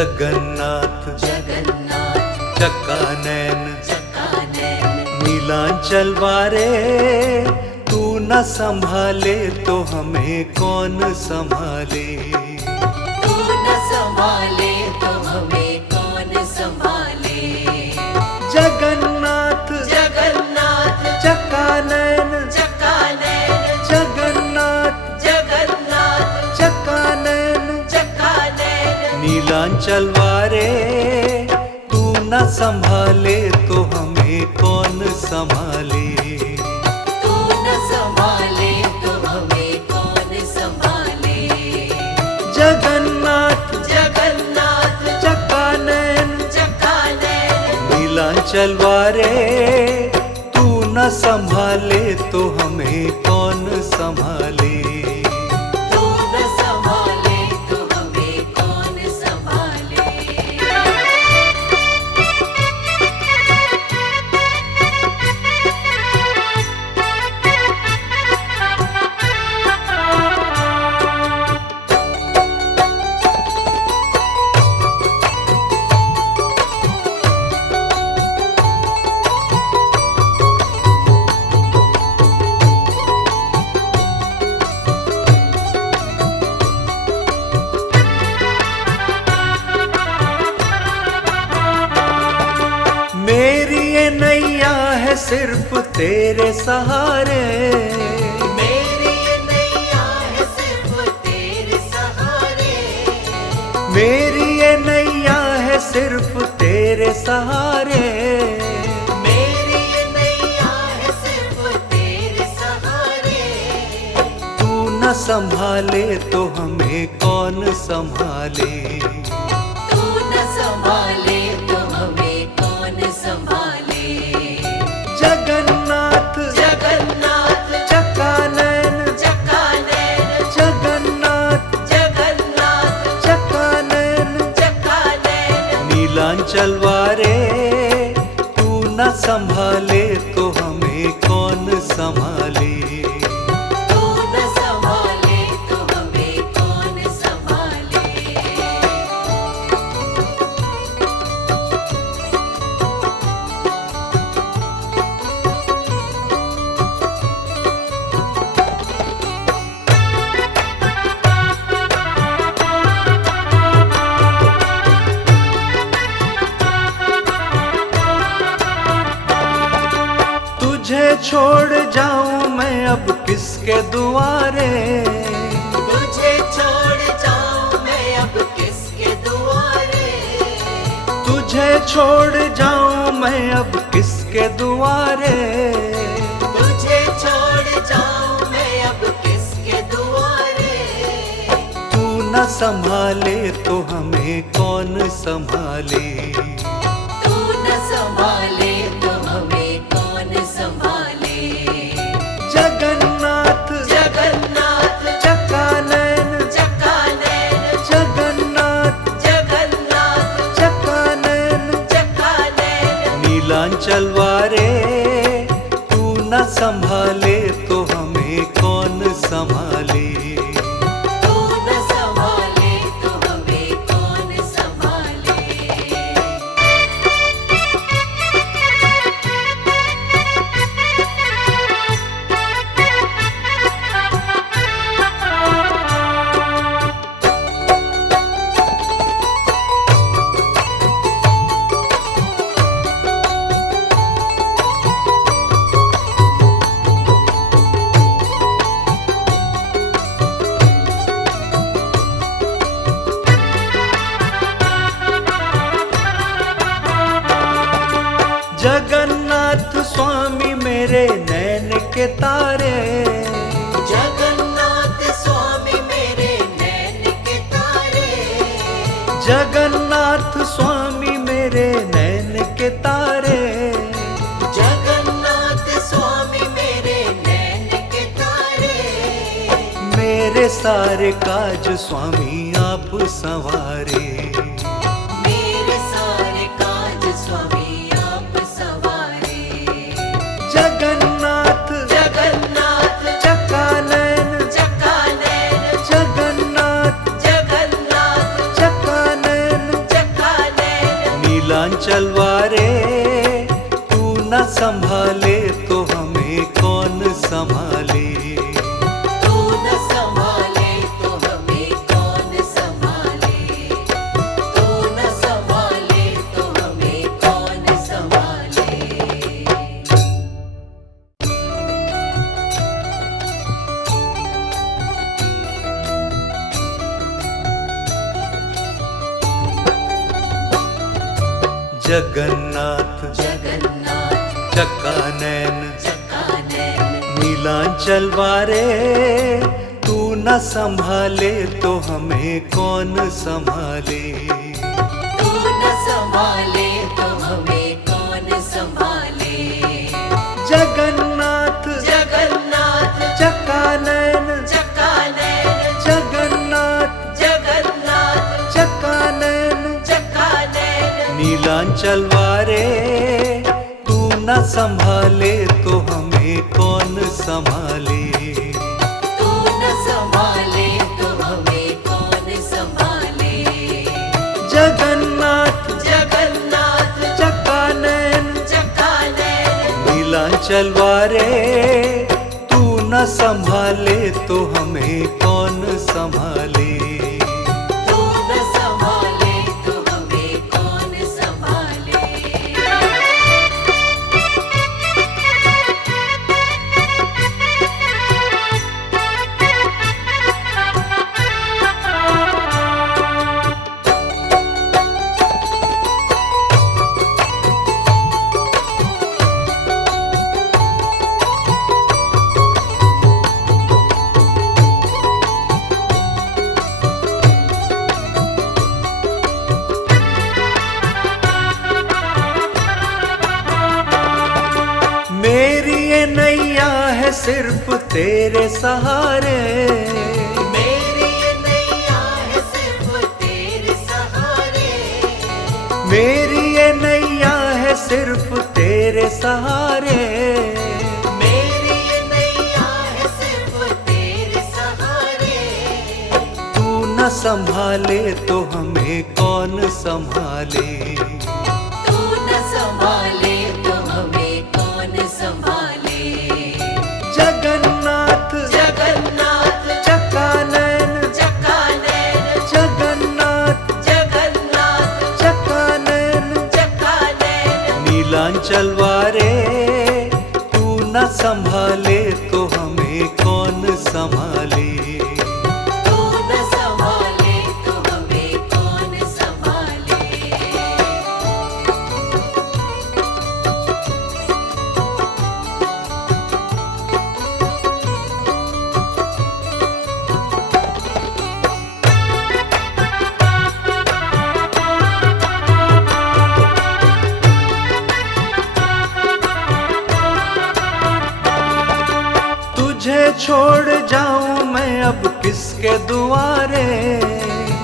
जगन्नाथ जगन्नाथ चक्कानैन चक्कानैन नीलांचल वारे, तू न संभाले तो हमें कौन संभाले। तू न संभाले तो हमें कौन संभाले। जगन्नाथ जगन्नाथ चक्कानैन चक्कानैन जगन्नाथ जगन्नाथ चक्कानैन चक्कानैन नीलांचल वारे, तू न संभाले तो हमें कौन संभाले। तू न संभाले तो हमें कौन संभाले। जगन्नाथ जगन्नाथ चक्कानैन चक्कानैन नीलांचल वारे, तू न संभाले तो हमें कौन संभाले। तू न संभाले तो हमें कौन संभाले। मेरी ये नैया है सिर्फ तेरे सहारे, मेरी ये नैया है सिर्फ तेरे सहारे। मेरी ये नैया है सिर्फ तेरे सहारे। मेरी ये नैया है सिर्फ तेरे सहारे। तू न संभाले तो हमें कौन संभाले। तू न संभाले तो हमें कौन संभाले। जगन्नाथ जगन्नाथ चक्कानैन चक्कानैन जगन्नाथ जगन्नाथ चक्कानैन चक्कानैन नीलांचल वारे, तू न संभाले तो हमें कौन संभाले। तू न संभाले तो हमें कौन संभाले। तुझे छोड़ जाऊं मैं अब किसके दुआरे। तुझे छोड़ जाऊं मैं अब किसके दुआरे। तुझे छोड़ जाऊं मैं अब किसके दुआरे। तुझे छोड़ जाऊं मैं अब किसके दुआरे। तू न संभाले तो हमें कौन संभाले। तू न संभाले तो हमें कौन संभाले। जगन्नाथ जगन्नाथ चक्कानैन चक्कानैन जगन्नाथ जगन्नाथ चक्कानैन चक्कानैन नीलांचल वारे, तू न संभाले तो हमें कौन संभाले। तू न संभाले तो हमें कौन संभाले। जगन्नाथ स्वामी मेरे नैन के तारे। जगन्नाथ स्वामी मेरे नैन के तारे। जगन्नाथ स्वामी मेरे नैन के तारे। जगन्नाथ स्वामी मेरे नैन के तारे। मेरे सारे काज स्वामी आप संवारे। मेरे सारे काज स्वामी आप सवारे। जगन्नाथ जगन्नाथ चक्कानैन चक्कानैन जगन्नाथ जगन्नाथ चक्कानैन न संभाले तो हमें कौन संभाले। तू न संभाले तो हमें कौन संभाले। तू न संभाले तो हमें कौन संभाले। जगन्नाथ जगन्नाथ चक्कानैन चक्कानैन नीलांचल वारे, तू न संभाले तो हमें कौन संभाले। तू न संभाले तो हमें कौन संभाले। जगन्नाथ जगन्नाथ चक्कानैन चक्कानैन जगन्नाथ जगन्नाथ चक्कानैन चक्कानैन नीलांचल वारे, तू न संभाले तो हमें कौन संभाले। तू न संभाले तो हमें कौन संभाले। जगन्नाथ जगन्नाथ चक्कानैन चक्कानैन नीलांचल वारे, तू न संभाले तो हमें कौन संभाले। तू न संभाले तो हमें कौन संभाले। मेरी ये नैया है सिर्फ तेरे सहारे, मेरी ये नैया है सिर्फ तेरे सहारे। मेरी ये नैया है सिर्फ तेरे सहारे। मेरी ये नैया है सिर्फ तेरे सहारे। तू न संभाले तो हमें कौन संभाले। तू न संभाले तो हमें कौन संभाले। जगन्नाथ जगन्नाथ चक्कानैन चक्कानैन जगन्नाथ जगन्नाथ चक्कानैन चक्कानैन नीलांचल वारे, तू न संभाले तो हमें कौन संभाले। तू न संभाले तो हमें कौन संभाले। तुझे छोड़ जाऊं मैं अब किसके दुआरे।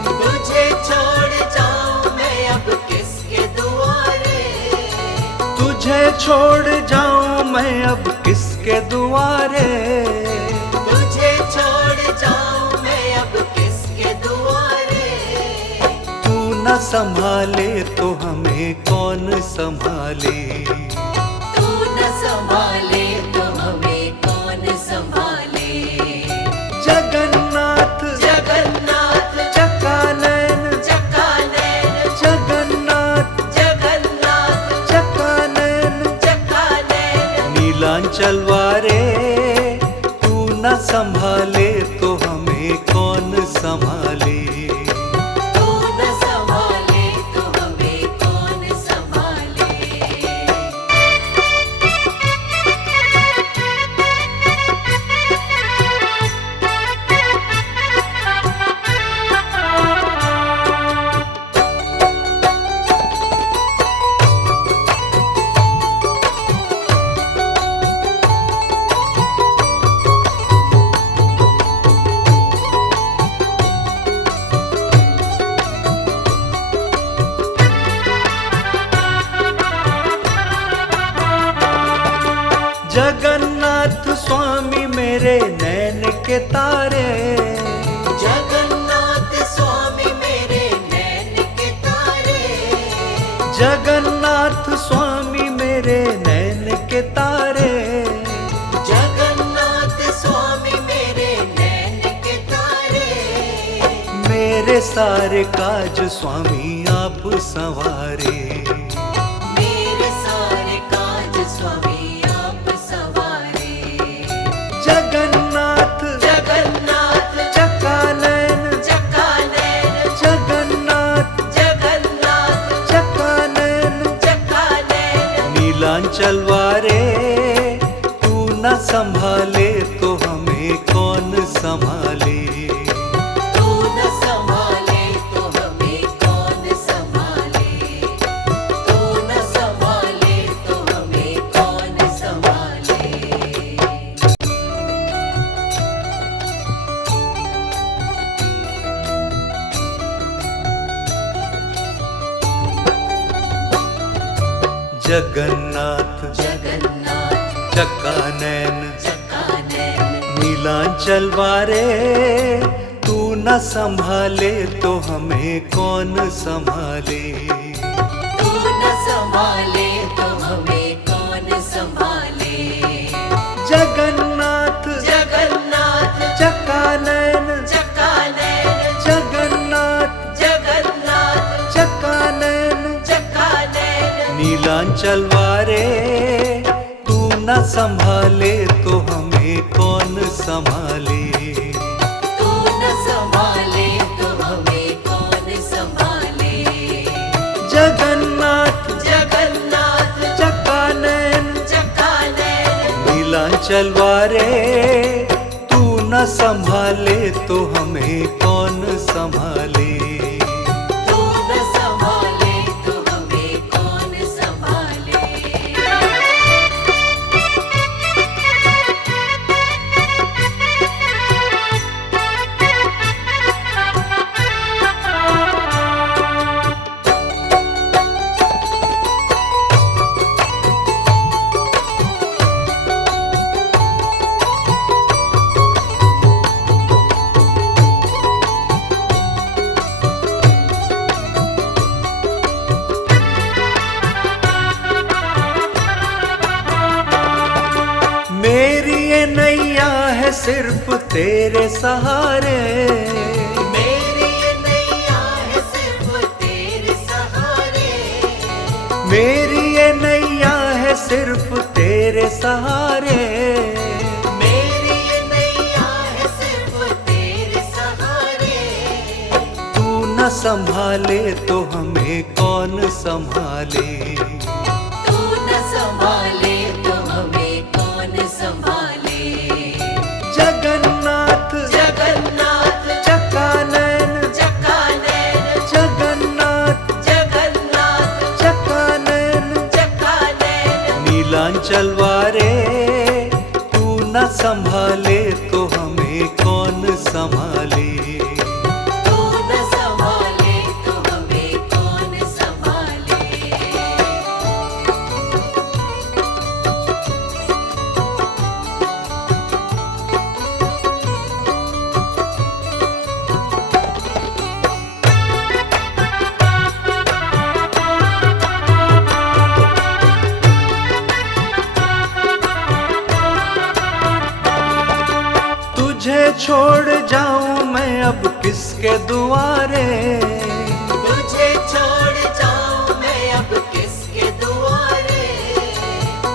तुझे छोड़ जाऊं मैं अब किसके दुआरे। तुझे छोड़ जाऊं मैं अब किसके दुआरे। तुझे छोड़ जाऊं मैं अब किसके दुआरे। तू न संभाले तो हमें कौन संभाले। तू न संभाले तो हमें कौन संभाले। जगन्नाथ जगन्नाथ चक्कानैन चक्कानैन जगन्नाथ जगन्नाथ चक्कानैन चक्कानैन नीलांचल वारे, तू न संभाले तो हमें कौन संभाले। तू न संभाले तो हमें कौन संभाले। जगन्नाथ स्वामी मेरे नैन के तारे। जगन्नाथ स्वामी मेरे नैन के तारे। जगन्नाथ स्वामी मेरे नैन के तारे। जगन्नाथ स्वामी मेरे नैन के तारे। मेरे सारे काज स्वामी आप संवारे। मेरे सारे काज स्वामी आप सवारे। जगन्नाथ जगन्नाथ चकानैन, चकानैन, जगन्नाथ जगन्नाथ चकानैन, चकानैन। नीलांचल वारे तू न संभाले तो हमें कौन संभाले। तू न संभाले तो हमें कौन संभाले। तू न संभाले तो हमें कौन संभाले। जगन्नाथ जगन्नाथ चकानैन, चकानैन। नीलांचल वारे तू न संभाले तो हमें कौन संभाले। तू न संभाले तो हमें कौन संभाले। जगन्नाथ जगन्नाथ चकानैन, चकानैन, जगन्नाथ जगन्नाथ चकानैन, चकानैन। नीलांचल वारे तू न संभाले तो हमें कौन संभाले। तू न संभाले तो हमें कौन संभाले। जगन्नाथ जगन्नाथ चकानैन, चकानैन। नीलांचल वारे तू न संभाले तो हमें कौन संभाले। तू न संभाले तो हमें कौन संभाले। मेरी ये नैया है सिर्फ तेरे सहारे। मेरी ये नैया है सिर्फ तेरे सहारे। मेरी ये नैया है सिर्फ तेरे सहारे। मेरी ये नैया है सिर्फ तेरे सहारे। तू न संभाले तो हमें कौन संभाले। तू न संभाले तो हमें कौन संभाले। जगन्नाथ जगन्नाथ चकानैन, चकानैन, जगन्नाथ जगन्नाथ चकानैन, चकानैन। नीलांचल वारे तू न संभाले तो हमें कौन संभाले। तू न संभाले तो हमें कौन संभाले। तुझे छोड़ जाऊं मैं अब किसके दुआरे। तुझे छोड़ जाऊं मैं अब किसके दुआरे।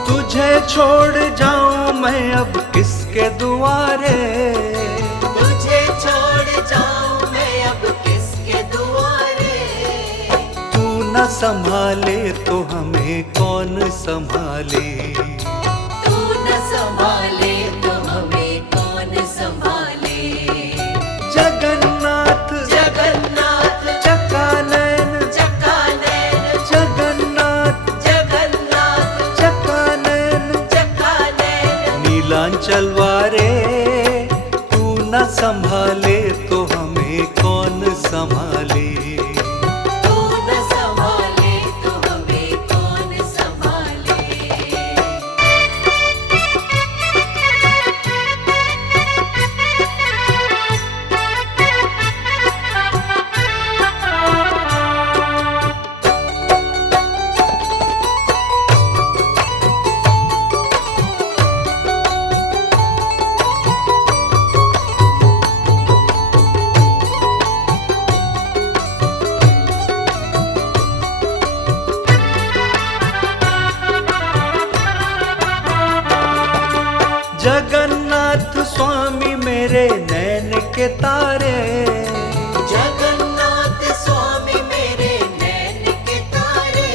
तुझे छोड़ जाऊं मैं अब किसके दुआरे। तुझे छोड़ जाऊं मैं अब किसके दुआरे। तू न संभाले तो हमें कौन संभाले। तू न संभाले तो हमें कौन संभाले। जगन्नाथ जगन्नाथ चकानैन, चकानैन, जगन्नाथ जगन्नाथ चकानैन, चकानैन। नीलांचल वारे तू न संभाले तो हमें कौन संभाले। तू न संभाले तो हमें कौन संभाले। जगन्नाथ स्वामी मेरे नैन के तारे, जगन्नाथ स्वामी मेरे नैन के तारे,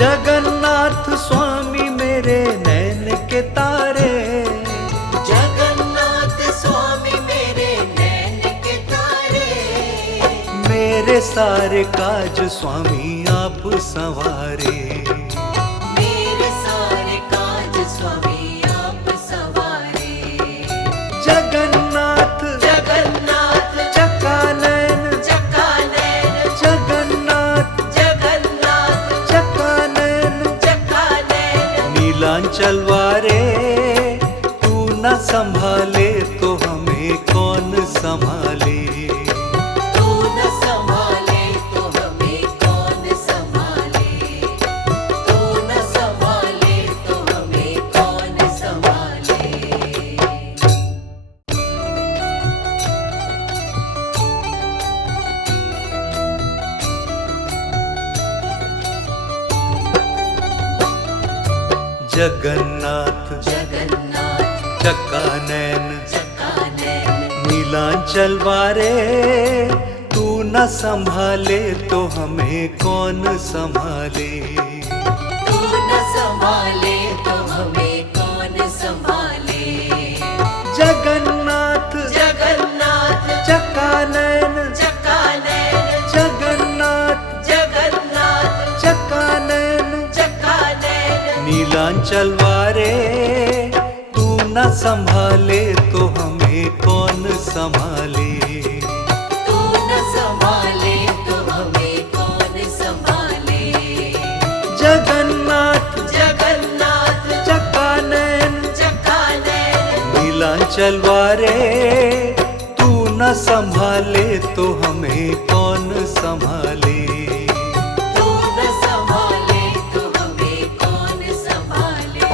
जगन्नाथ स्वामी मेरे नैन के तारे, जगन्नाथ स्वामी मेरे नैन के तारे। मेरे सारे काज स्वामी आप संवारे, मेरे सारे काज स्वामी आप सवारे। जगन्नाथ जगन्नाथ चकानैन, चकानैन, जगन्नाथ जगन्नाथ चकानैन, चकानैन। नीलांचल वारे तू न संभाले तो हमें कौन संभाले। तू न संभाले तो हमें कौन संभाले, तू न संभाले तो हमें कौन संभाले। जगन्नाथ जगन्नाथ चकानैन, चकानैन, नीलांचल वारे तू न संभाले तो हमें कौन संभाले। तू न संभाले तो हमें कौन संभाले। जगन्नाथ जगन्नाथ चकानैन, चकानैन, जगन्नाथ जगन्नाथ चकानैन, चकानैन। नीलांचल वारे तू न संभाले तो हमें कौन संभाले। तू न संभाले तो हमें कौन संभाले। जगन्नाथ जगन्नाथ चकानैन, चकानैन, नीलांचल वारे तू न संभाले तो हमें कौन संभाले। तू न संभाले तो हमें कौन संभाले।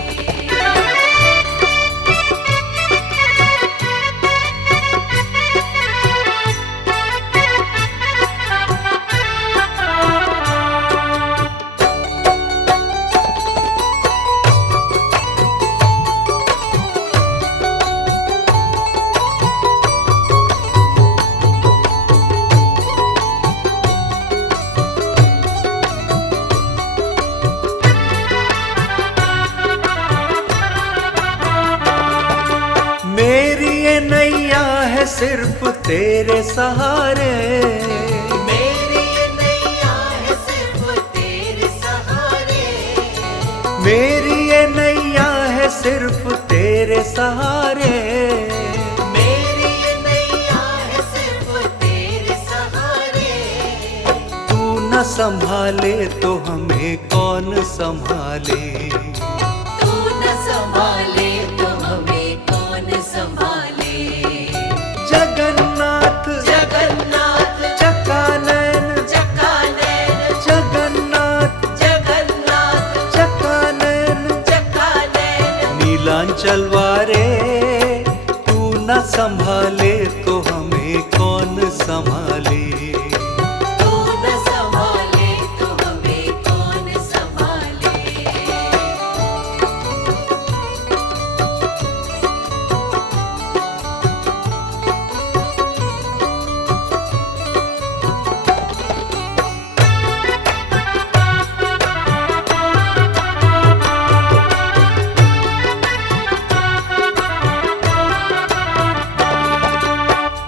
मेरी ये नैया है सिर्फ तेरे सहारे, मेरी ये नैया है सिर्फ तेरे सहारे। मेरी ये नैया है सिर्फ तेरे सहारे। मेरी ये नैया है सिर्फ तेरे सहारे। तू न संभाले तो हमें कौन संभाले। तू न संभाले तो हमें कौन संभाले। जगन्नाथ जगन्नाथ चकानैन, चकानैन, जगन्नाथ जगन्नाथ चकानैन, चकानैन। नीलांचल वारे तू न संभाले तो हमें कौन संभाले। तू न संभाले तो हमें कौन संभाले।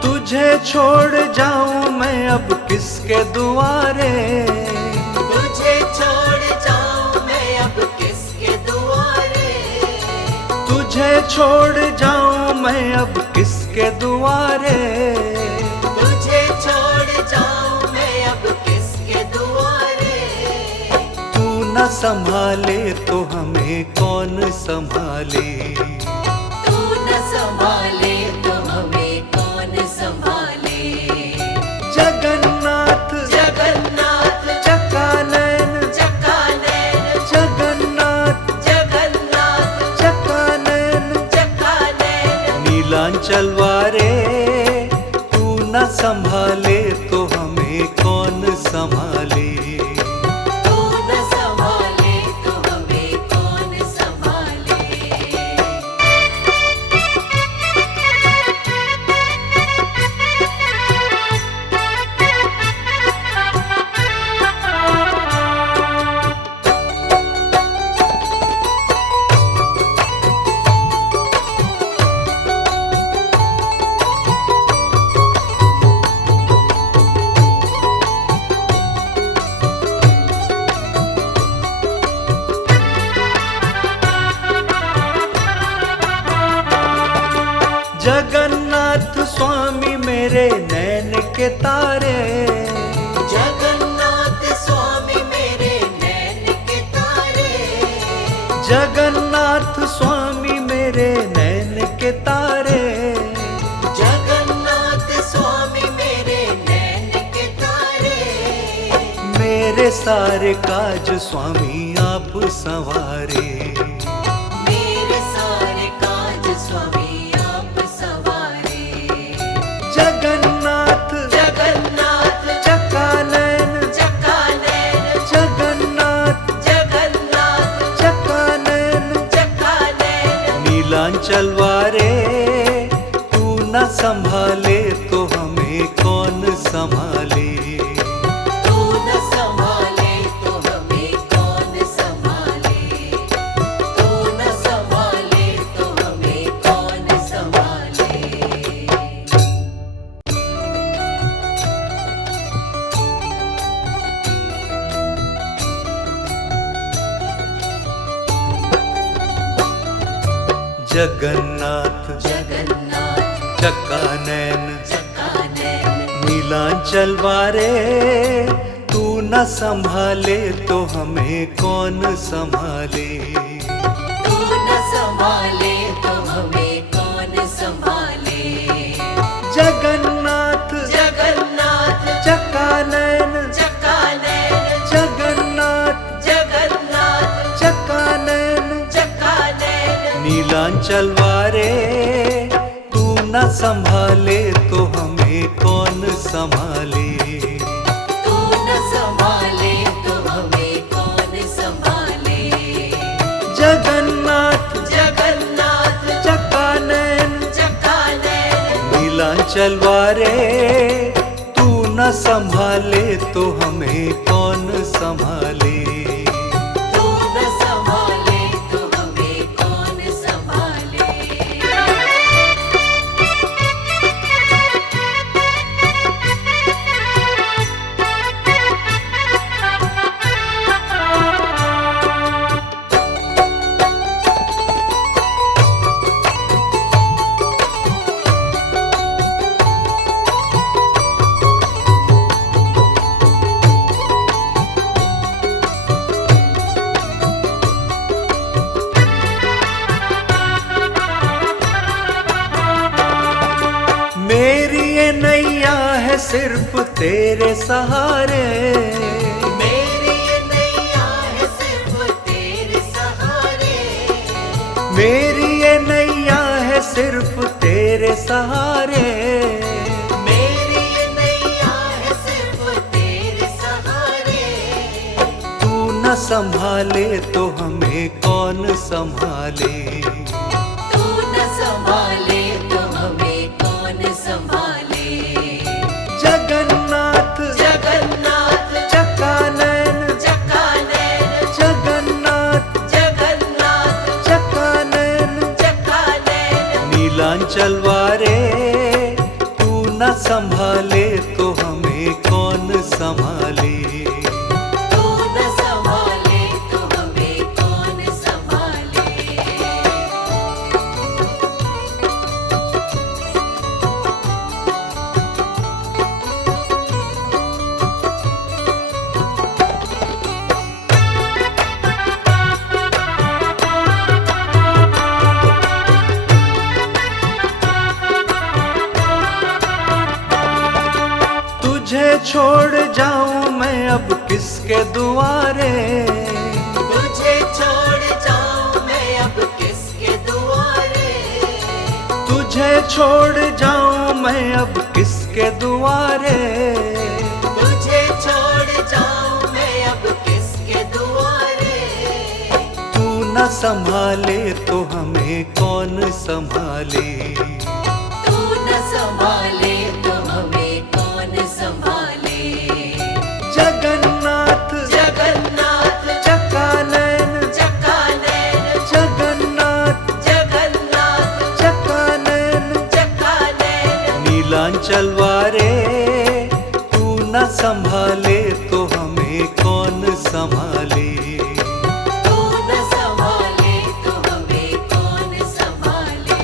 तुझे छोड़ जाऊं मैं अब किसके दुआरे। तुझे छोड़ जाऊं मैं अब किसके दुआरे। तुझे छोड़ जाऊं मैं अब किसके दुआरे। तुझे छोड़ जाऊं मैं अब किसके दुआरे। तू न संभाले तो हमें कौन संभाले। तू न संभाले तो हमें कौन संभाले। जगन्नाथ जगन्नाथ चकानैन, चकानैन, जगन्नाथ जगन्नाथ चकानैन, चकानैन। नीलांचल वारे तू न संभाले तो हमें कौन संभाले। तू न संभाले तो हमें कौन संभाले। जगन्नाथ स्वामी मेरे नैन के तारे, जगन्नाथ स्वामी मेरे नैन के तारे, जगन्नाथ स्वामी मेरे नैन के तारे, जगन्नाथ स्वामी मेरे नैन के तारे। मेरे सारे काज स्वामी आप संवारे, मेरे सारे काज स्वामी आप सवारे। जगन्नाथ जगन्नाथ चकानैन, चकानैन, जगन्नाथ जगन्नाथ चकानैन, चकानैन। नीलांचल वारे तू न संभाले तो हमें कौन संभाले। तू न संभाले तो हमें कौन संभाले, तू न संभाले तो हमें कौन संभाले। जगन्नाथ जगन्नाथ चकानैन, चकानैन, नीलांचल वारे तू न संभाले तो हमें कौन संभाले। तू न संभाले तो हमें कौन संभाले। जगन्नाथ जगन्नाथ चकानैन, चकानैन, जगन्नाथ जगन्नाथ चकानैन, चकानैन। नीलांचल वारे तू न संभाले तो हमें कौन संभाले। तू न संभाले तो हमें कौन संभाले। जगन्नाथ जगन्नाथ चकानैन, चकानैन, नीलांचल वारे तू न संभाले तो हमें कौन संभाले। तू न संभाले तो हमें कौन संभाले। मेरी ये नैया है सिर्फ तेरे सहारे, मेरी ये नैया है सिर्फ तेरे सहारे। मेरी ये नैया है सिर्फ तेरे सहारे। मेरी ये नैया है सिर्फ तेरे सहारे। तू न संभाले तो हमें कौन संभाले। तू न संभाले तो हमें कौन संभाले। जगन्नाथ जगन्नाथ चकानैन, चकानैन, जगन्नाथ जगन्नाथ चकानैन, चकानैन। नीलांचल वारे तू न संभाले तो हमें कौन संभाले। तू न संभाले तो हमें कौन संभाले। तुझे छोड़ जाऊं मैं अब किसके दुआरे। तुझे छोड़ जाऊं मैं अब किसके दुआरे। तुझे छोड़ जाऊं मैं अब किसके दुआरे। तुझे छोड़ जाऊं मैं अब किसके दुआरे। तू न संभाले तो हमें कौन संभाले। तू न संभाले तो हमें कौन संभाले। जगन्नाथ जगन्नाथ चकानैन, चकानैन, जगन्नाथ जगन्नाथ चकानैन, चकानैन। नीलांचल वारे तू न संभाले तो हमें कौन संभाले। तू न संभाले तो हमें कौन संभाले।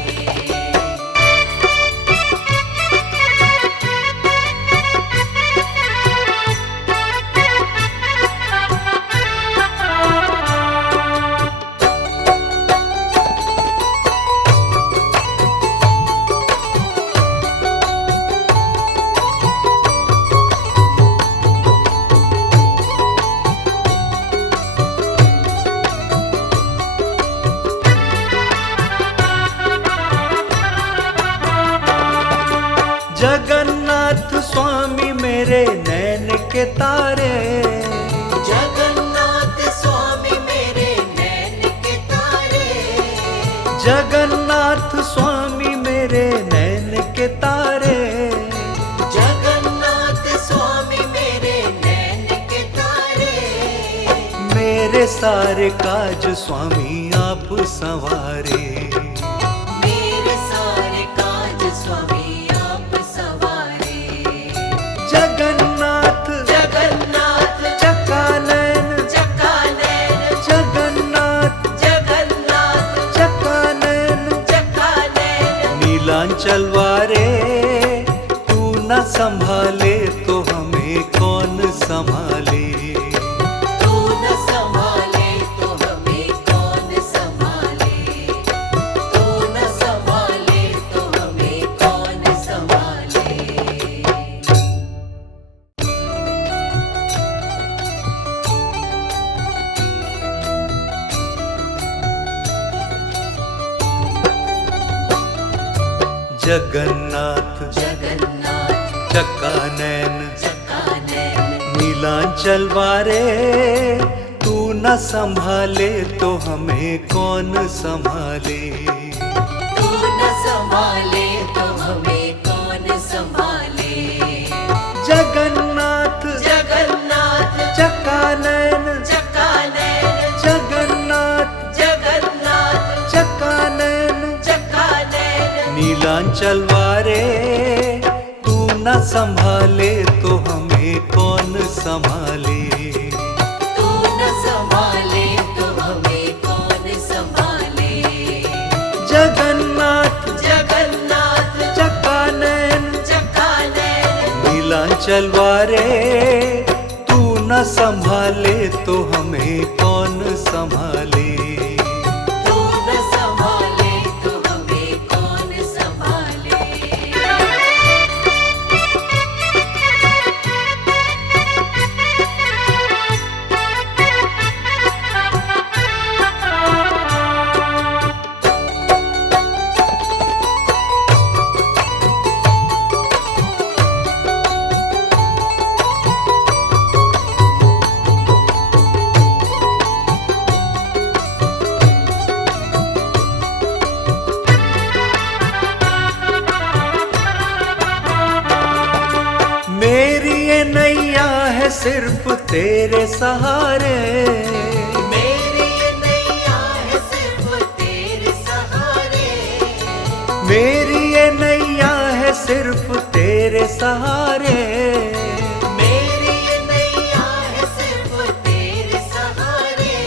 जगन्नाथ स्वामी मेरे नैन के तारे, जगन्नाथ स्वामी मेरे नैन के तारे, जगन्नाथ स्वामी मेरे नैन के तारे, जगन्नाथ स्वामी मेरे नैन के तारे। मेरे सारे काज स्वामी आप संवारे, मेरे सारे काज स्वामी आप सवारे। जगन्नाथ जगन्नाथ चकानैन, चकानैन, जगन्नाथ जगन्नाथ चकानैन, चकानैन। नीलांचल वारे तू न संभाले तो हमें कौन संभाले। तू न संभाले तो हमें कौन संभाले, तू न संभाले तो हमें कौन संभाले। जगन्नाथ जगन्नाथ चकानैन, चकानैन, नीलांचल वारे तू न संभाले तो हमें कौन संभाले। तू न संभाले तो हमें कौन संभाले। जगन्नाथ जगन्नाथ चकानैन, चकानैन, जगन्नाथ जगन्नाथ चकानैन, चकानैन। नीलांचल वारे तू न संभाले तो हमें कौन संभाले। तू न संभाले तो हमें कौन संभाले। जगन्नाथ जगन्नाथ चकानैन, चकानैन, नीलांचल वारे तू न संभाले तो हमें कौन संभाले। तू न संभाले तो हमें कौन संभाले। मेरी ये नैया है सिर्फ तेरे सहारे, मेरी ये नैया है सिर्फ तेरे सहारे। मेरी ये नैया है सिर्फ तेरे सहारे। मेरी ये नैया है सिर्फ तेरे सहारे।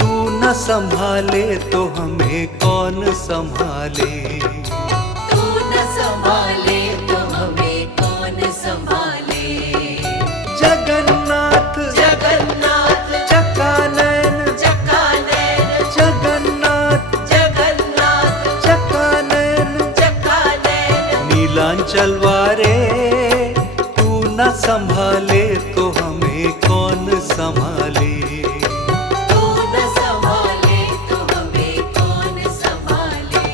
तू न संभाले तो हमें कौन संभाले। तू न संभाले तो हमें कौन संभाले। जगन्नाथ जगन्नाथ चकानैन, चकानैन, जगन्नाथ जगन्नाथ चकानैन, चकानैन। नीलांचल वारे तू न संभाले तो हमें कौन संभाले। तू न संभाले तो हमें कौन संभाले।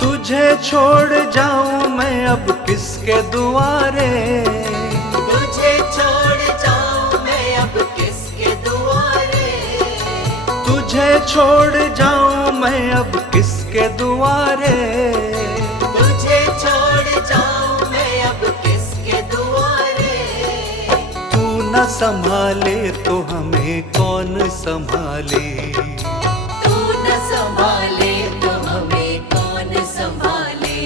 तुझे छोड़ जाऊं मैं अब किसके दुआरे। तुझे छोड़ जाऊं मैं अब किसके दुआरे। तुझे छोड़ जाऊं मैं अब किसके दुआरे। तुझे छोड़ जाऊं मैं अब किसके दुआरे। तू न संभाले तो हमें कौन संभाले। तू न संभाले तो हमें कौन संभाले।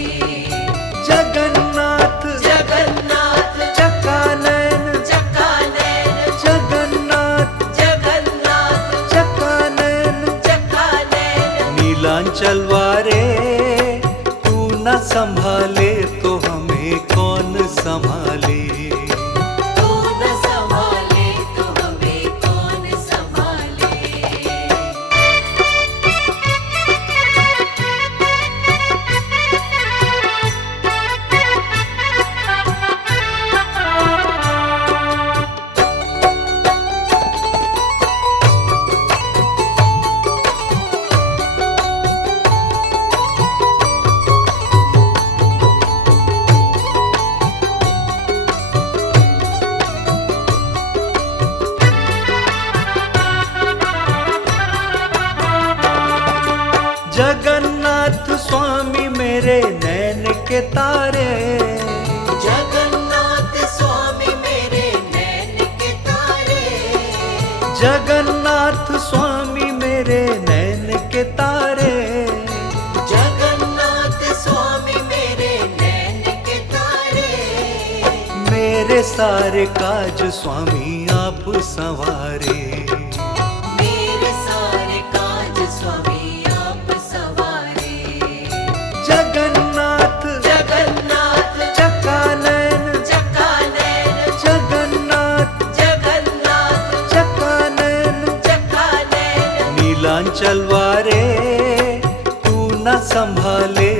जगन्नाथ जगन्नाथ चकानैन, चकानैन, जगन्नाथ जगन्नाथ चकानैन, चकानैन। नीलांचल वारे तू न संभाले तो हमें कौन संभाले। तू न संभाले तो हमें कौन संभाले। मेरे नैन के तारे। जगन्नाथ स्वामी मेरे नैन के तारे। जगन्नाथ स्वामी मेरे नैन के तारे। जगन्नाथ स्वामी मेरे नैन के तारे। मेरे सारे काज स्वामी आप संवारे। मेरे सारे काज स्वामी आप सवारे। जगन्नाथ जगन्नाथ चकानैन। चकानैन। जगन्नाथ जगन्नाथ चकानैन। चकानैन। नीलांचल वारे तू न संभाले।